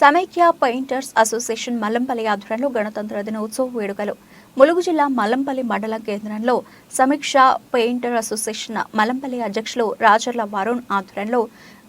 సమైక్య painters association Mallampalli ఆధ్వర్యంలో గణతంత్ర దినోత్సవ వేడుకలు. ములుగు జిల్లా మల్లంపల్లి మండల కేంద్రంలో సమీక్ష పెయింటర్ అసోసియేషన్ మల్లంపల్లి అధ్యక్షులు రాజర్ల వరుణ్ ఆధ్వర్యంలో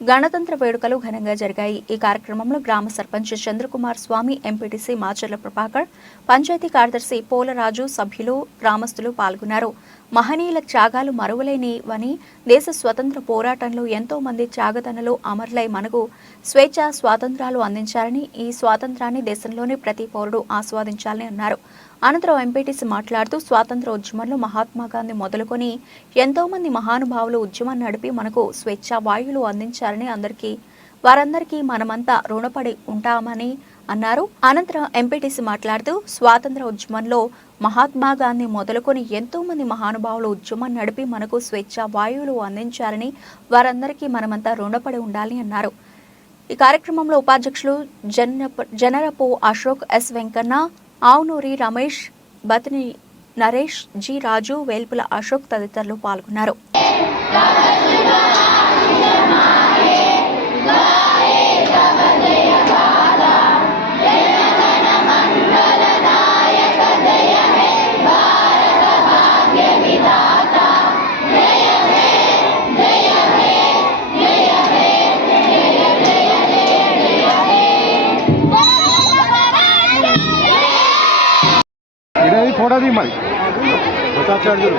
గణతంత్ర వేడుకలు ఘనంగా జరిగాయి. ఈ కార్యక్రమంలో గ్రామ సర్పంచ్ చంద్రకుమార్ స్వామి ఎంపీటీసీ మాచర్ల ప్రభాకర్ పంచాయతీ కార్యదర్శి పోలరాజు సభ్యులు గ్రామస్తులు పాల్గొన్నారు. మహనీయుల త్యాగాలు మరువలేనివని దేశ స్వతంత్ర పోరాటంలో ఎంతో మంది త్యాగతనలు అమరులై మనకు స్వేచ్ఛ స్వాతంత్రాలు అందించారని ఈ స్వాతంత్రాన్ని దేశంలోని ప్రతి పౌరుడు ఆస్వాదించాలని అన్నారు. అనంతరం ఎంపీటీసీ మాట్లాడుతూ స్వాతంత్ర ఉద్యమంలో మహాత్మా గాంధీ మొదలుకొని ఎంతో మంది మహానుభావులు ఉద్యమం నడిపి మనకు స్వేచ్ఛ వాయువులు అందించారని అందరికీ వారందరికీ మనమంతా రుణపడి ఉంటామని అన్నారు. అనంతరం ఎంపీటీసీ మాట్లాడుతూ స్వాతంత్ర ఉద్యమంలో మహాత్మా గాంధీ మొదలుకొని ఎంతో మంది మహానుభావులు ఉద్యమం నడిపి మనకు స్వేచ్ఛ వాయువులు అందించారని వారందరికీ మనమంతా రుణపడి ఉండాలి అన్నారు. ఈ కార్యక్రమంలో ఉపాధ్యక్షులు జనప జనరపు అశోక్ ఎస్ వెంకన్న ఆవునూరి రమేష్ బతిని నరేష్ జి రాజు వేల్పుల అశోక్ తదితరులు పాల్గొన్నారు. కోడది మరి భ్రతాచార్యులు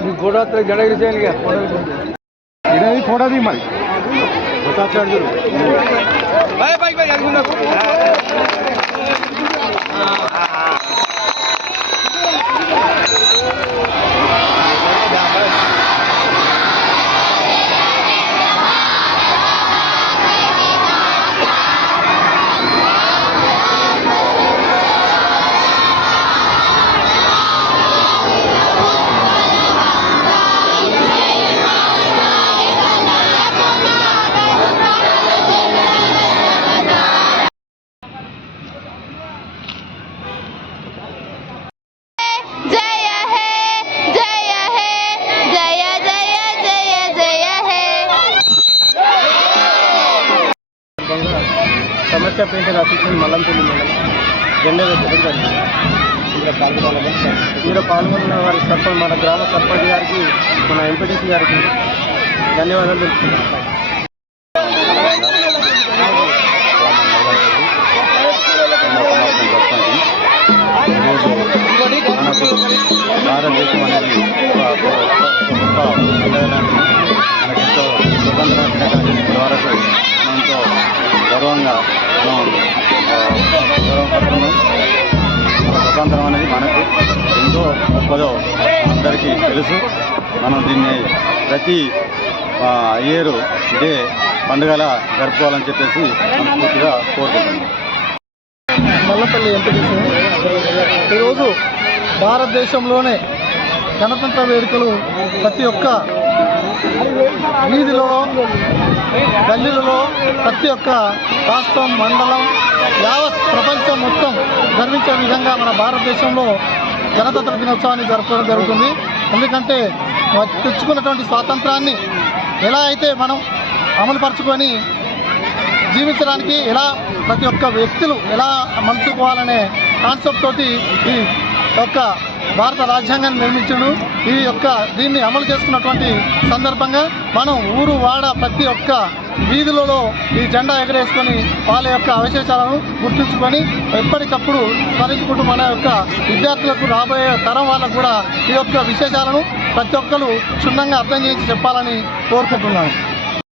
ನೀವು ಗೋಡ ಹತ್ರ ಜನ ಇಳಿಸಿ ಅಲ್ಲಿಗೆ ಇಡೀ ಕೊಡೋದಿ సమస్య పెయింటర్ అసోసియేషన్ మల్లంపల్లి మండలం జెండా ఎత్తడం జరిగింది ఇందులో పాల్గొనాలని ఇందులో పాల్గొన్న వారి సర్పంచ్ మన గ్రామ సర్పంచ్ గారికి మన ఎంపీటీసీ గారికి ధన్యవాదాలు తెలుపుతున్నాను అందరికీ తెలుసు. మనం దీన్ని ప్రతి ఇయర్ ఇదే పండుగలా జరుపుకోవాలని చెప్పేసి మనస్ఫూర్తిగా కోరుకుంటున్నాం. మల్లపల్లి ఎంపీటీసీ ఈరోజు భారతదేశంలోనే గణతంత్ర వేడుకలు ప్రతి ఒక్క వీధిలో గల్లీలలో ప్రతి ఒక్క రాష్ట్రం మండలం యావత్ ప్రపంచం మొత్తం గర్వించే విధంగా మన భారతదేశంలో గణతంత్ర దినోత్సవాన్ని జరపడం జరుగుతుంది. ఎందుకంటే తెచ్చుకున్నటువంటి స్వాతంత్రాన్ని ఎలా అయితే మనం అమలుపరుచుకొని జీవించడానికి ఎలా ప్రతి ఒక్క వ్యక్తులు ఎలా మలుచుకోవాలనే కాన్సెప్ట్ తోటి ఈ యొక్క భారత రాజ్యాంగాన్ని నిర్మించడు. ఈ యొక్క దీన్ని అమలు చేసుకున్నటువంటి సందర్భంగా మనం ఊరు వాడ ప్రతి ఒక్క వీధులలో ఈ జెండా ఎగరేసుకొని వాళ్ళ యొక్క అవశేషాలను గుర్తుంచుకొని ఎప్పటికప్పుడు స్మరించుకుంటూ మన యొక్క విద్యార్థులకు రాబోయే తరం వాళ్ళకు కూడా ఈ యొక్క విశేషాలను ప్రతి ఒక్కరు క్షుణ్ణంగా అర్థం చేసి చెప్పాలని కోరుకుంటున్నాను.